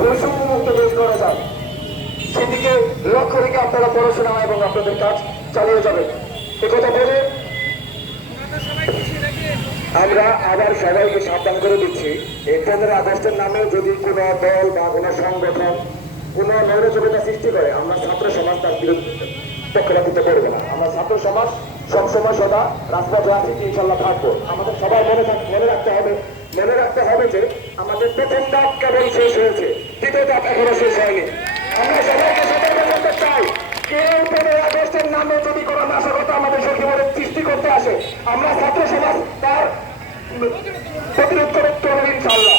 বৈষম্যমুক্ত দেশ করা যায় সেদিকে লক্ষ্য রেখে আপনারা পড়াশোনা এবং আপনাদের কাজ চালিয়ে যাবেন। কথা বলে আমরা আবার সবাইকে সাবধান করে দিচ্ছি। এই পনেরো নামে যদি কোনো দল বা কোনো সংগঠন কোনো নৈরচকতা সৃষ্টি করে, আমরা ছাত্র সমাজ তার বিরুদ্ধে পক্ষপাতিত্ব করব না। আমরা ছাত্র সমাজ সবসময় সদা রাজপথে আছি ইনশাল্লাহ থাকব। আমাদের সবাই মনে মনে রাখতে হবে মনে রাখতে হবে যে আমাদের প্রথম ধাপ কেবল শেষ হয়েছে দ্বিতীয় ধাপ এখনও শেষ হয়নি আমরা সবাইকে সতর্ক করতে চাই কেউ পনেরো আগস্টের নামে যদি কোনো নাশকতা আমাদের সখীমনে সৃষ্টি করতে আসে আমরা ছাত্র সমাজ তার প্রতিরোধ করতে হবে ইনশাল্লাহ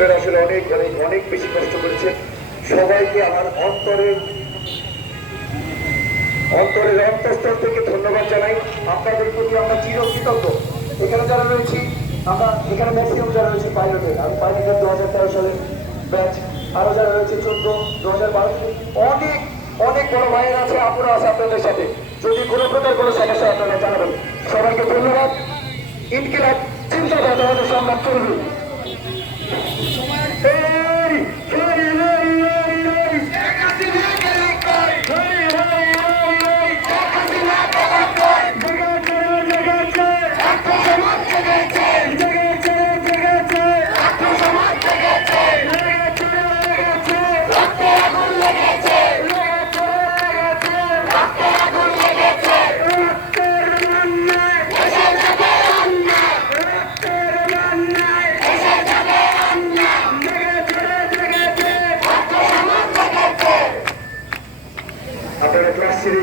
আপনারা আসলে অনেক অনেক অনেক বেশি কষ্ট করেছেন। সবাইকে আমার অন্তরের অন্তরের অন্তঃস্থল থেকে ধন্যবাদ জানাই। আপনাদের প্রতি আমরা চিরকৃতজ্ঞ। এখানে যারা রয়েছি, আমরা এখানে ম্যাক্সিমাম যারা রয়েছে পাইলটের। আমি পাইলটের দু হাজার তেরো সালের ব্যাচ। আরও যারা রয়েছে, চোদ্দ দু হাজার বারো থেকে অনেক অনেক বড় ভাইয়ের আছে আপনারা আছে আপনাদের সাথে। যদি কোনো প্রকার কোনো সমস্যা আপনারা জানাবেন। সবাইকে ধন্যবাদ। ইনকিলাব চিন্তাধারা আমাদের সম্মান করবে এই,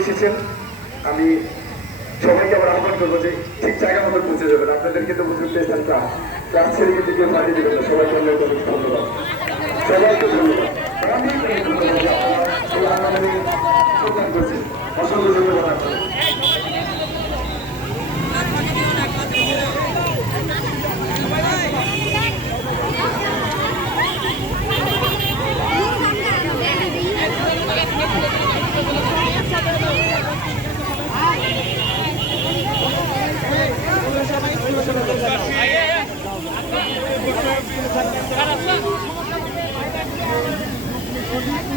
এসেছেন, আমি সবাইকে আবার আহ্বান করব যে ঠিক জায়গা মতো পৌঁছে যাবেন। আপনাদেরকে তো বুঝতে পেরেছেন ক্লাস ক্লাস ছেড়ে কিন্তু কেউ পাঠিয়ে দেবেন না। সবাইকে অনেক ধন্যবাদ। সবাইকে ধন্যবাদ। অসংখ্য অনেক ধন্যবাদ যে আপনারা এই আন্দোলনে যোগদান করছেন অসংখ্য ধন্যবাদ আপনাদের কোনো